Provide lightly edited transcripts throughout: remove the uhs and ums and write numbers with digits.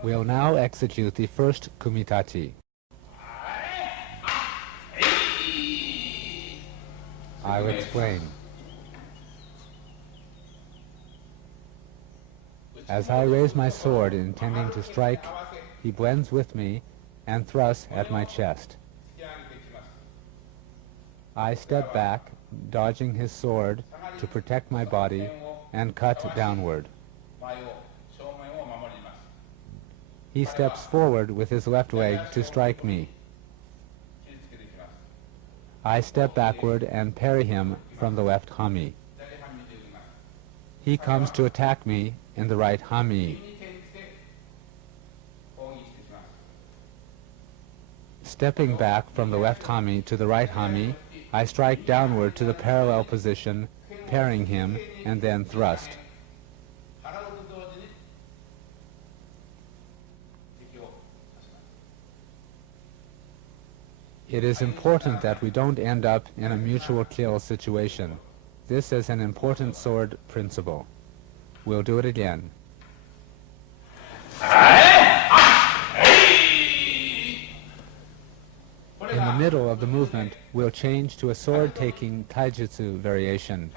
We'll now execute the first Kumi Tachi. I'll explain. As I raise my sword intending to strike, he blends with me and thrusts at my chest. I step back, dodging his sword to protect my body, and cut downward. He steps forward with his left leg to strike me. I step backward and parry him from the left hami. He comes to attack me in the right hami. Stepping back from the left hami to the right hami, I strike downward to the parallel position, parrying him, and then thrust. It is important that we don't end up in a mutual kill situation. This is an important sword principle. We'll do it again. In the middle of the movement, we'll change to a sword-taking taijutsu variation.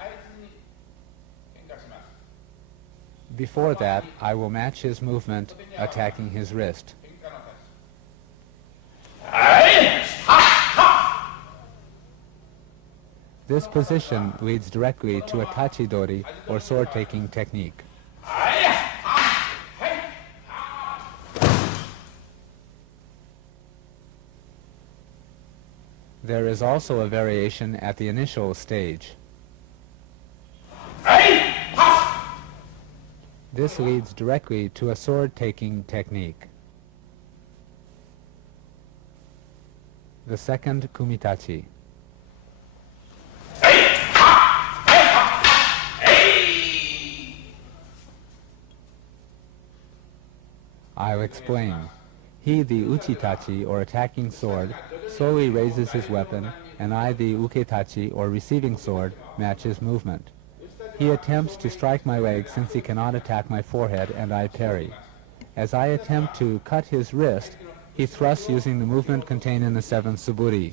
Before that, I will match his movement, attacking his wrist. This position leads directly to a tachidori, or sword-taking technique. There is also a variation at the initial stage. This leads directly to a sword-taking technique. The second Kumi Tachi. I'll explain. He, the Uchi-tachi, or attacking sword, slowly raises his weapon, and I, the Uke-tachi, or receiving sword, match his movement. He attempts to strike my leg since he cannot attack my forehead, and I parry. As I attempt to cut his wrist, he thrusts using the movement contained in the seventh suburi.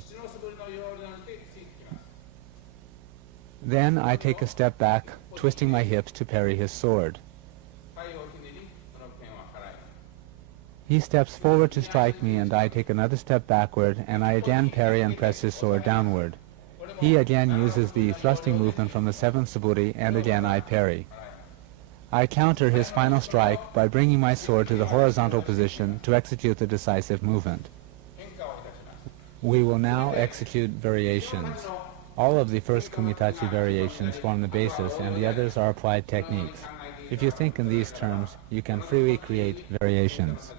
Then I take a step back, twisting my hips to parry his sword. He steps forward to strike me, and I take another step backward, and I again parry and press his sword downward. He again uses the thrusting movement from the seventh suburi, and again I parry. I counter his final strike by bringing my sword to the horizontal position to execute the decisive movement. We will now execute variations. All of the first Kumi Tachi variations form the basis, and the others are applied techniques. If you think in these terms, you can freely create variations.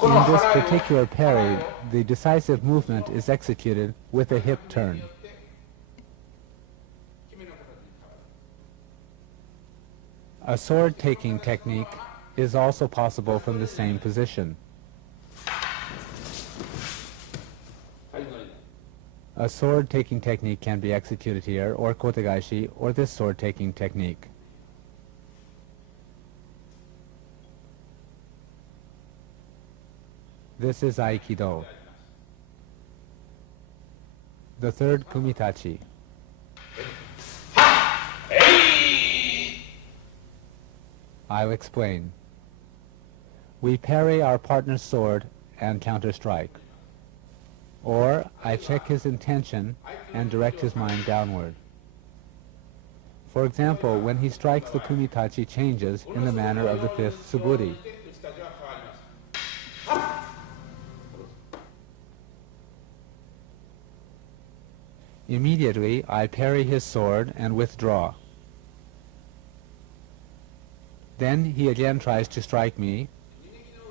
In this particular parry, the decisive movement is executed with a hip turn. A sword-taking technique is also possible from the same position. A sword-taking technique can be executed here, or kotegaishi, or this sword-taking technique. This is Aikido. The third Kumi Tachi. I'll explain. We parry our partner's sword and counter-strike. Or I check his intention and direct his mind downward. For example, when he strikes, the Kumi Tachi changes in the manner of the fifth suburi. Immediately, I parry his sword and withdraw. Then he again tries to strike me,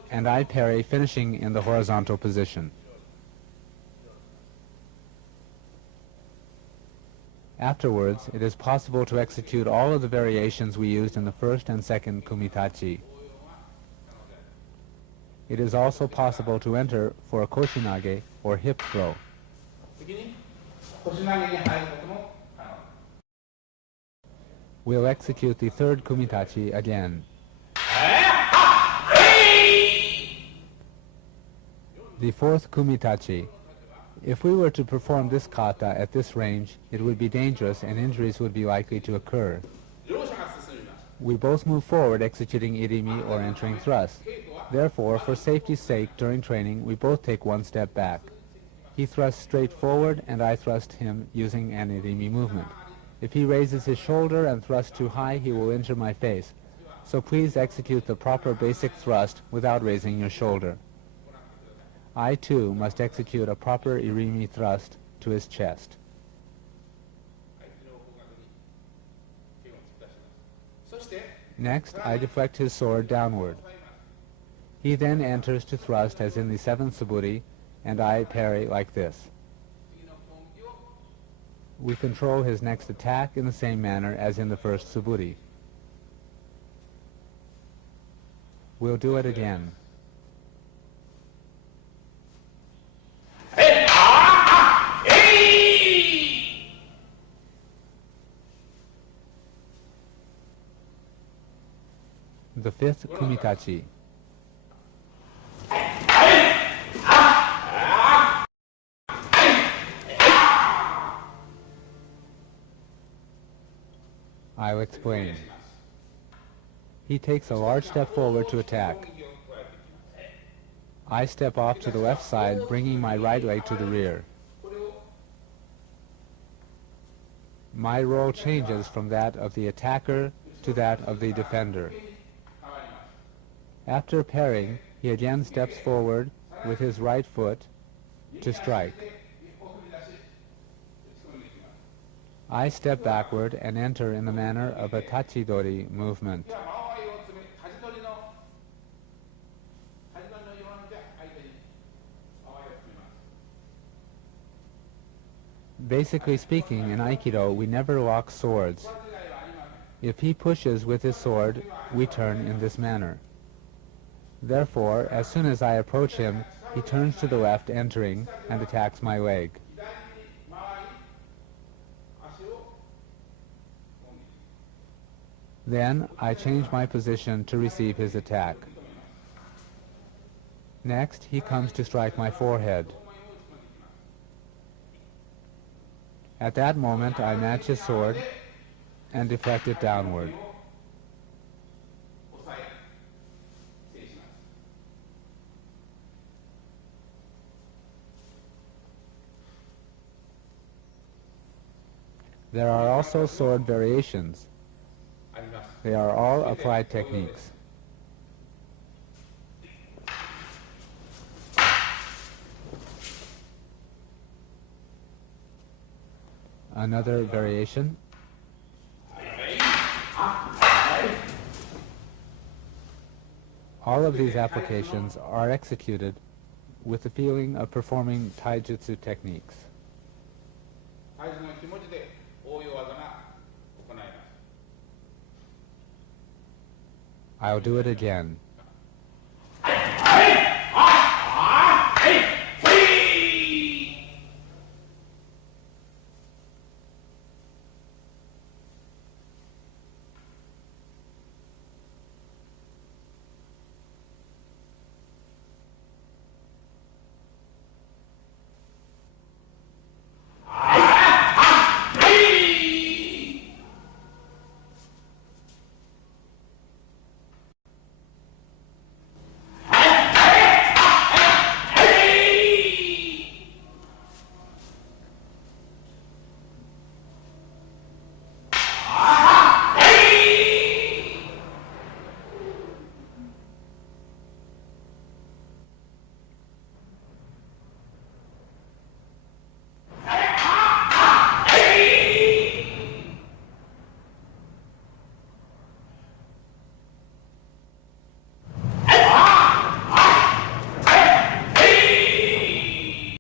and I parry, finishing in the horizontal position. Afterwards, it is possible to execute all of the variations we used in the first and second Kumi Tachi. It is also possible to enter for a koshinage or hip throw. We'll execute the third Kumi Tachi again. The fourth Kumi Tachi. If we were to perform this kata at this range, it would be dangerous and injuries would be likely to occur. We both move forward executing irimi or entering thrust. Therefore, for safety's sake, during training, we both take one step back. He thrusts straight forward and I thrust him using an irimi movement. If he raises his shoulder and thrusts too high, he will injure my face. So please execute the proper basic thrust without raising your shoulder. I too must execute a proper irimi thrust to his chest. Next, I deflect his sword downward. He then enters to thrust as in the seventh suburi, and I parry like this. We control his next attack in the same manner as in the first suburi. We'll do it again. The fifth Kumi Tachi. I'll explain. He takes a large step forward to attack. I step off to the left side, bringing my right leg to the rear. My role changes from that of the attacker to that of the defender. After parrying, he again steps forward with his right foot to strike. I step backward and enter in the manner of a tachidori movement. Basically speaking, in Aikido, we never lock swords. If he pushes with his sword, we turn in this manner. Therefore, as soon as I approach him, he turns to the left, entering, and attacks my leg. Then, I change my position to receive his attack. Next, he comes to strike my forehead. At that moment, I match his sword and deflect it downward. There are also sword variations. They are all applied techniques. Another variation. All of these applications are executed with the feeling of performing taijutsu techniques. I'll do it again.